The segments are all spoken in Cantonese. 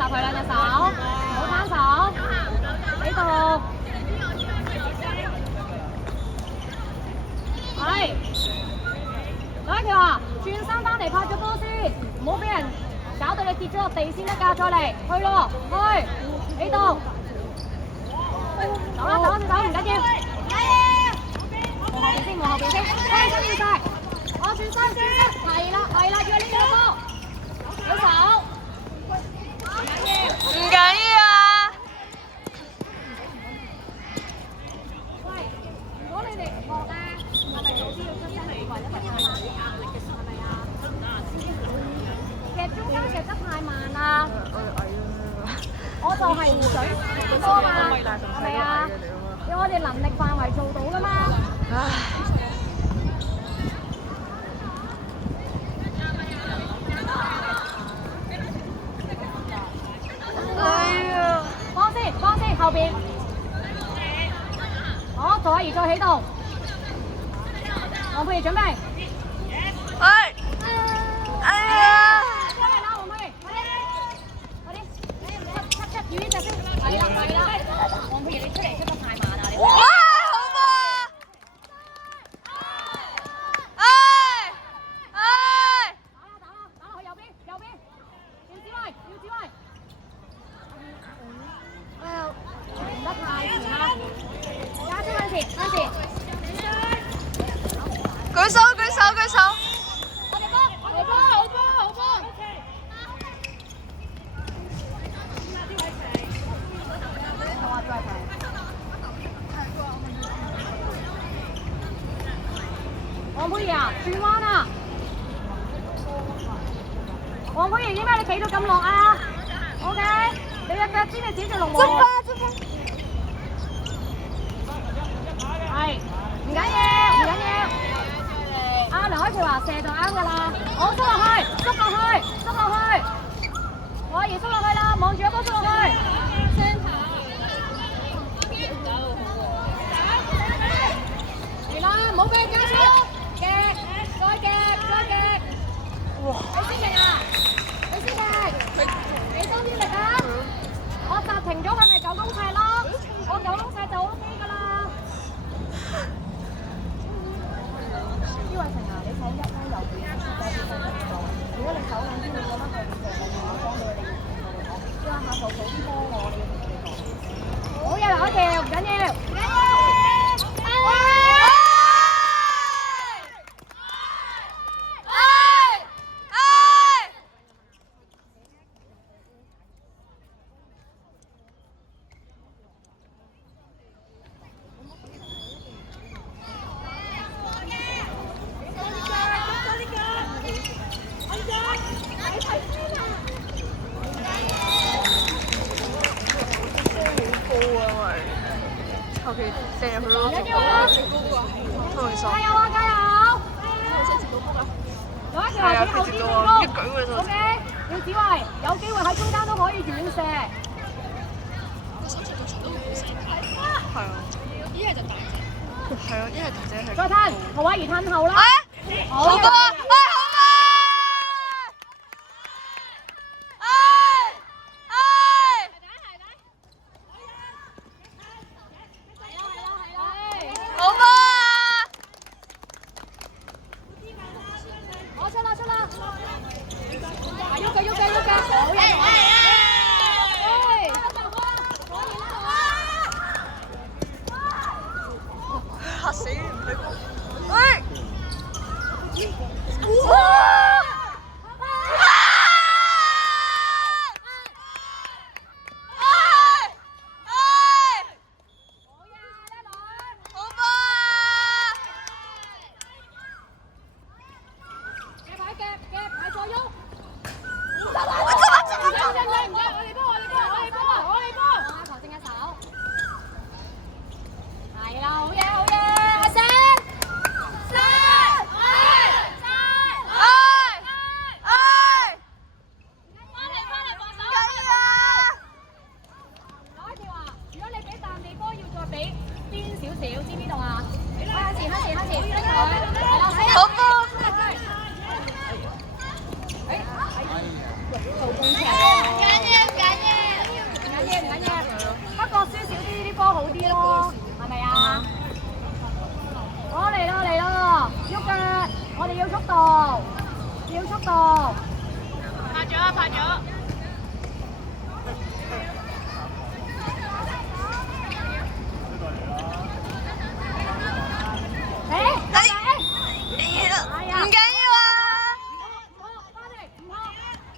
實佢兩隻手，唔好攤手，呢度，係，第一條啊，轉身翻嚟拍咗波先，唔好俾人搞到你跌咗落地先得㗎，再嚟，去咯，去，呢度，走啦走啦走，唔緊要，望後邊先，望後邊先，開心要晒，我轉身，係啦係啦，要呢個波，舉手。唔緊要啊！喂，如果你哋唔學咧，係咪早啲要出聲或者係太慢啲壓力嘅係咪啊？其實中間夾得太慢啦。我就係唔想多嘛，係咪啊？要我哋能力範圍做到㗎嘛。放先，後邊。好，左而再起動。黃佩儀準備。哎呀！準備啦，黃佩儀，快啲，七，預呢隻先。係啦。黃佩儀，你出嚟出得太慢啦，你。哇！好波啊！打去右邊，廖子威。唔得太前啦，加速向前。舉手！我哋波，好波。黃佩儀啊，轉彎啊！黃佩儀，點解你企到咁落啊 ？OK， 你隻腳先係指住龍門。係，唔緊要。阿梁海潮話射就啱㗎啦，我縮落去，我阿爺縮落去啦，望住個波縮落去。嚟啦，唔好俾佢加速，夾，再夾。哇！你先夾，你多啲力啊！我剎停咗佢咪9公尺咯，我9公尺就 OK 㗎啦。呢位成啊，你睇一咧右邊如果你手緊啲，你覺得後邊嘅話幫到你，你話下頭早啲幫我，你要同佢講。好嘢，梁海潮，唔緊要。求其射入去咯，加油啊！加油！攞一條後邊後啲成功。OK， 廖子維有機會喺中間都可以遠射。係啊，一係大隻係。再褪，陶偉儀褪後啦。好波！出啦！喐嘅，好嘢！嚇死唔俾我！好工程。輸少啲啲波好啲咯，係咪啊？好嚟咯嚟咯，喐腳，我哋要速度，要速度。拍咗拍咗。唔緊要啊！翻嚟唔怕，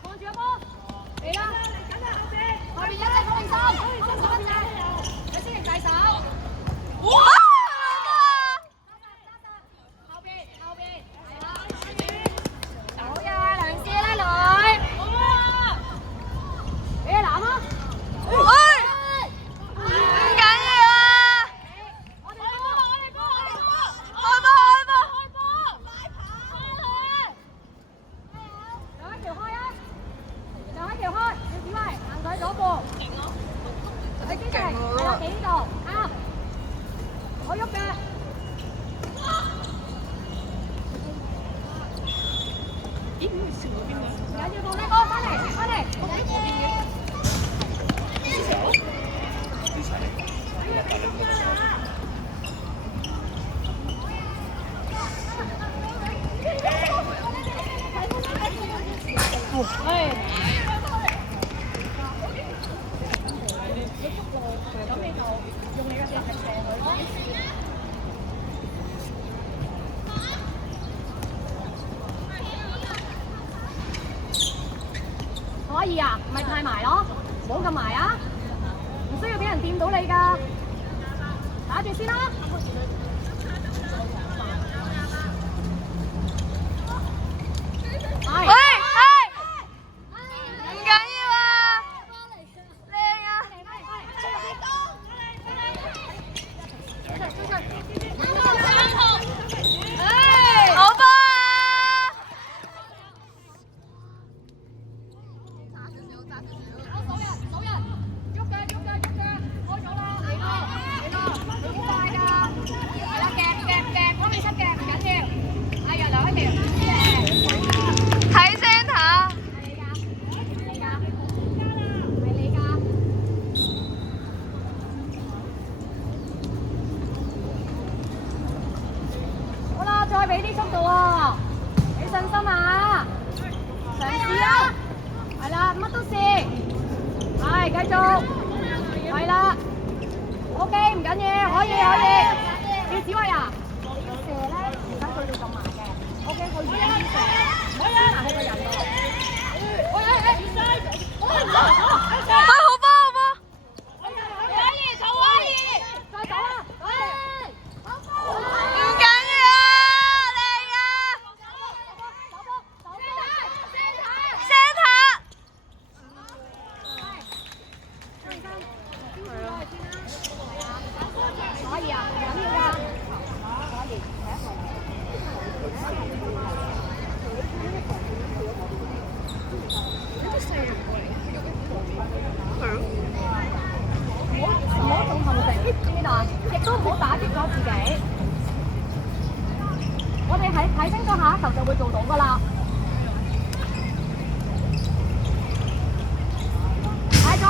望住個波，嚟啦！後邊一隻方力申，你先嚟遞手。哇！後邊，係啦。好嘅，梁師啦女。俾你攬啊！唔緊要啊！我哋波！開波！有一條開啊！有一條開，要指揮行佢左步。你堅持，係啦，企呢度，啱。我喐嘅。咦？唔係前嗰邊嘅？唔緊要，到呢個翻嚟。可以啊，咪太埋咯，唔好咁埋啊，唔需要俾人掂到你㗎，打住先啦。喂！唔緊要啊！靚啊！好波啊！數人，喐腳，開咗啦，嚟咯，好快㗎，係啦，夾，幫你出夾，唔緊要，哎呀，留一條，睇聲下。係你㗎。好啦，再俾啲速度喎，俾信心啊，嘗試啊，係啦，乜都試，係繼續，係啦 ，OK， 唔緊要，可以，要指揮啊，射咧唔使去到咁埋嘅 ，OK， 去住啲射，唔可以行去個人度，好波！再走啊！唔緊要啊！靚啊！聲塔。可以啊，唔緊要㗎。可以，唔好中陷阱，知唔知道啊？亦都唔好打擊咗自己。我哋睇清楚下一球就會做到㗎啦。係，再去，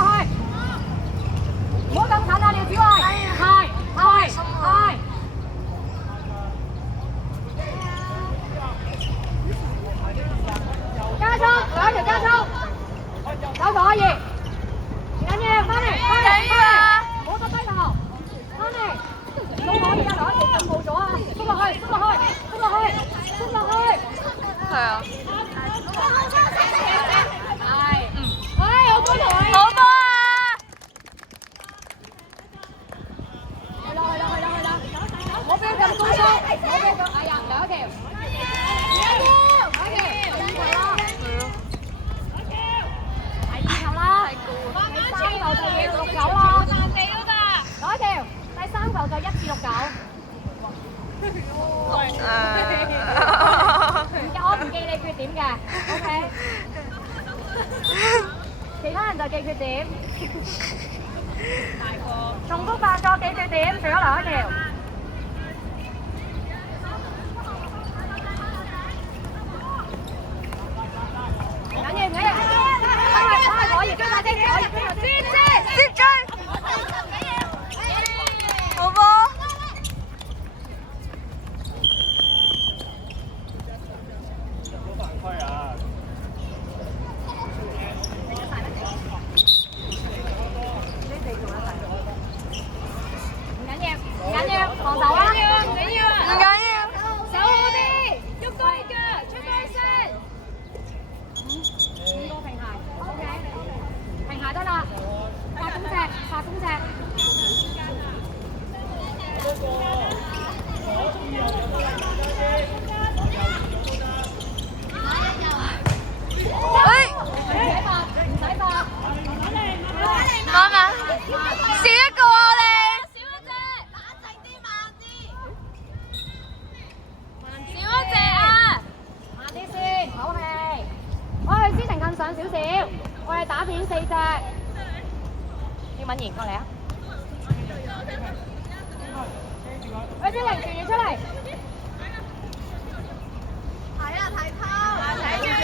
唔好咁近啊，廖子慧。係。加速，有一條加速，有可以。唔緊要，翻嚟，唔好得低頭，翻嚟，都可以啊，留一條進步咗啊，衝落去。係啊。係，好波同你。好波啊！去啦，唔好俾佢咁高速，哎呀，留一條，第二球啦，第三球就2至6 9啦，攞一條，第三球就1至6 9。我唔記你缺點嘅 ，OK。其他人就記缺點。重複犯錯記缺點，除咗留一條。唔緊要，可以追快啲，可以追快啲。哎，唔使發，唔使發。慢慢，少一個啊你。少一隻，冷靜啲，慢啲。少一隻啊！慢啲先，唞氣。喂，思晴更上少少，我哋打片4隻。要敏賢過嚟啊！喂，思晴傳完出嚟。睇啊睇拋，少一隻，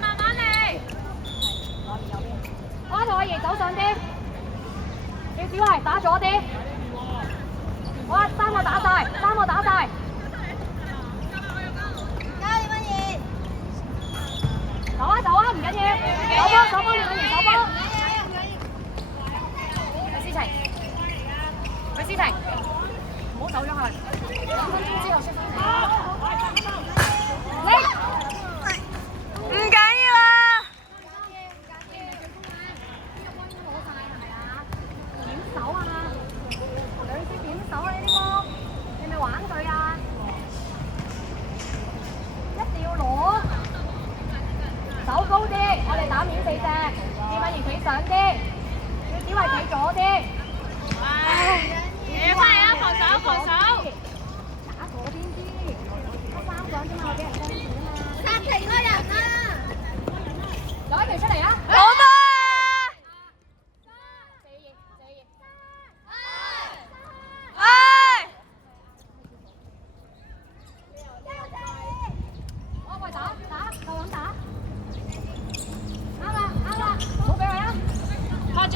慢慢嚟。我同阿爺走上啲，叫子維打左啲。好啊，3個打晒，3個打晒。加油乜嘢？走啊走啊，唔緊要，手波，你敏賢手波。去思晴，去思晴，唔好走咗去。2分鐘之後出翻嚟。唔緊要啊！點手啊！兩支點手啊！呢啲波，你咪玩佢啊！一定要攞手高啲，我哋打面4隻，葉敏賢企上啲，要子維企左啲。你翻嚟啊！防守防守。打左邊啲，得3個人啫嘛，俾人跟住啊嘛。暫停開人啊！攞一條出嚟啊！好嘛！哎！我喂打，夠膽打。啱啦，唔好俾佢啊！拍咗。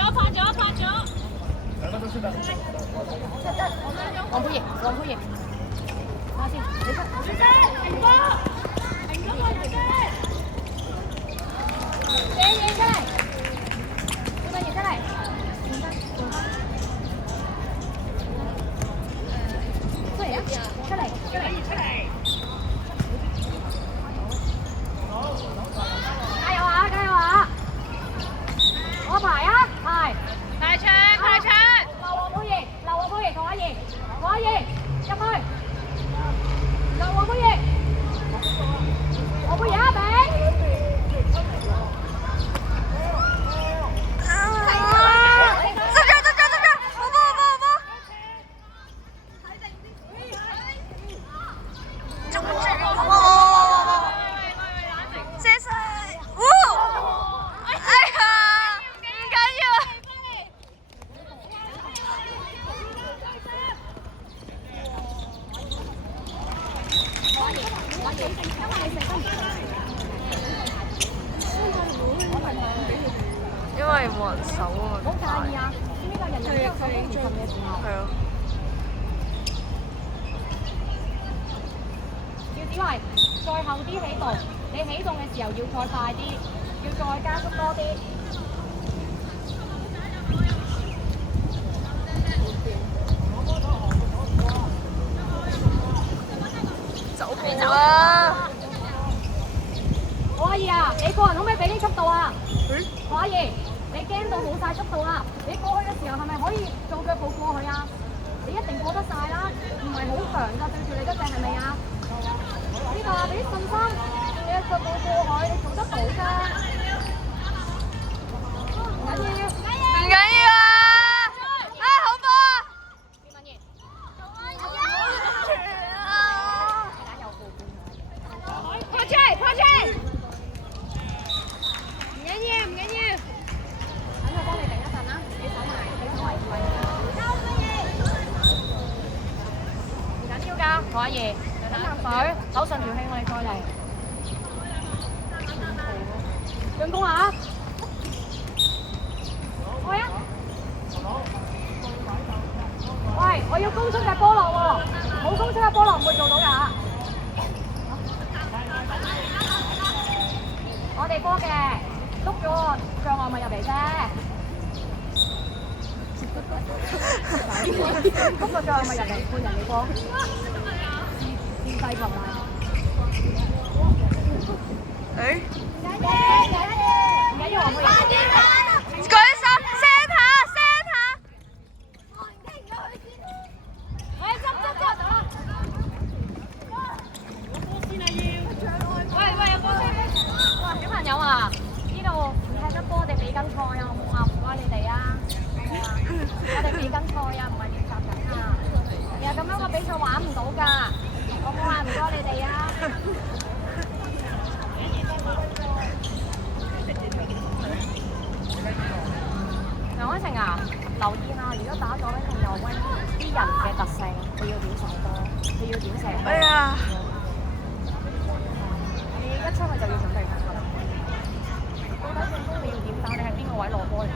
黃佩瑩，睇下先，你出。停波！嘢出嚟，葉敏賢出嚟，出嚟啊！出嚟！加油啊！我排啊，排。快出！劉黃佩瑩同阿爺入去。劉黃佩瑩，黃佩瑩阿炳。因為冇人手啊，唔好介意啊！呢個人人都有手工唔同嘅時候。係啊。要子維再後啲起動，你起動嘅時候要再快啲，要再加速多啲。走啊！我阿姨啊，你個人可唔可以俾啲速度啊？我阿姨，你驚到冇晒速度啊！你過去嘅時候係咪可以做腳步過去啊？你一定過得晒啦，唔係好強㗎，對住你嗰隻係咪啊？呢個俾啲信心，你嘅腳步過去，你做得到㗎。唔緊要，唔緊要啊！啊，好波啊！葉敏賢，拍出嚟！唔緊要。等我幫你定一陣啦，你手埋位置。唔緊要㗎，我阿爺飲啖水，扭順條氣，我哋再嚟。進攻下，喂啊！喂，我要高速嘅波浪喎，冇高速嘅波浪唔會做到㗎。我哋波嘅，篤咗個障礙物入嚟啫。篤個障礙物入嚟，換人哋波。自製球啦。誒，唔緊要，黃佩瑩。舉手 set 下。比賽玩唔到㗎，我冇話唔該你哋啊。梁安晴啊，留意啊！如果打咗咧，同又温啲人嘅特性，你要點上波，你要點射波。哎呀！你一出去就要準備好㗎啦。到底進攻你要點打？你係邊個位攞波嚟？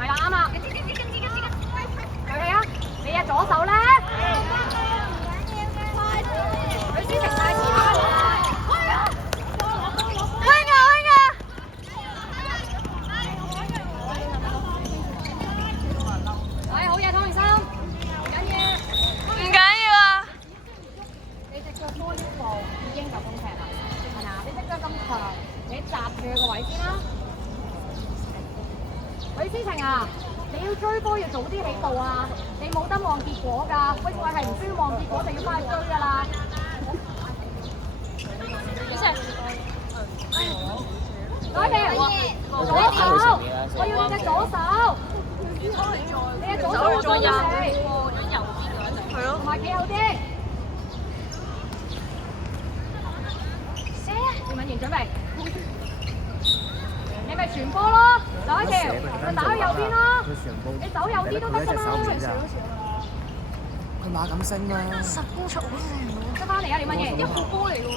係啦，啱啦。佢哋啊，你嘅左手咧。許思晴太前啦。喂，好嘢，湯永生，唔緊要。唔緊要啊！你隻腳多一步已經就攻踢啦，係咪？你隻腳咁長，你閘住佢個位先啦。許思晴啊，你要追波要早啲起步啊！你冇得望結果㗎，威少係唔需要望結果就要翻去追㗎啦。許思晴，多謝。左手，我要你隻左手。你嘅左手我幫你，係咯。同埋企後啲。葉敏賢準備，你咪傳波咯，走一條，咪打去右邊咯。你走右啲都得㗎嘛。佢馬咁升啦。10公尺好正出翻嚟啊！葉敏賢，一號波嚟㗎喎。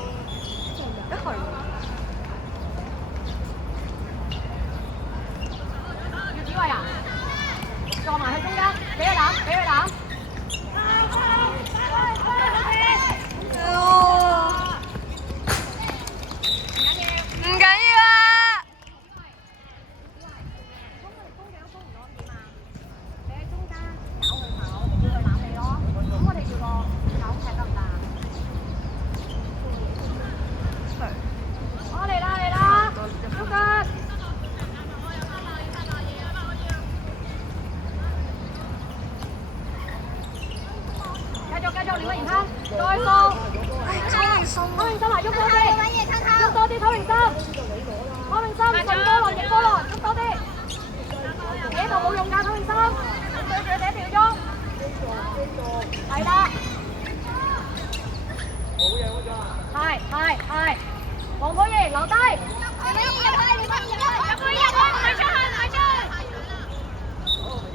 一係。要子慧啊！撞埋去中間，俾佢攬，俾佢攬。唔緊要啊！你喺中間搞佢跑，叫佢攬你咯。咁我哋叫個搞踢得唔得啊？我嚟啦嚟啦，喐腳！繼續，連個延坑，再放。湯永生啊，喐多啲，喐多啲，湯永生，順波落，逆波落，喐多啲。企喺度冇用㗎，湯永生，對住佢哋一條喐。係啦。係，黃寶儀留低。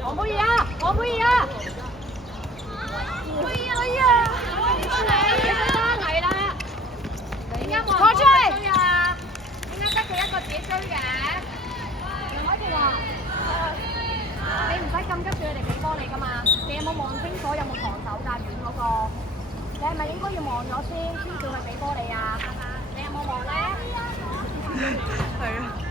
黃寶儀啊！係啦，點解冇人追啊？點解得佢一個自己追嘅？梁凱婷話：你唔使咁急住佢哋俾波你㗎嘛？你有冇望清楚有冇防守㗎？遠嗰個，你係咪應該要望咗先叫佢俾波你啊？你有冇望咧？係啊。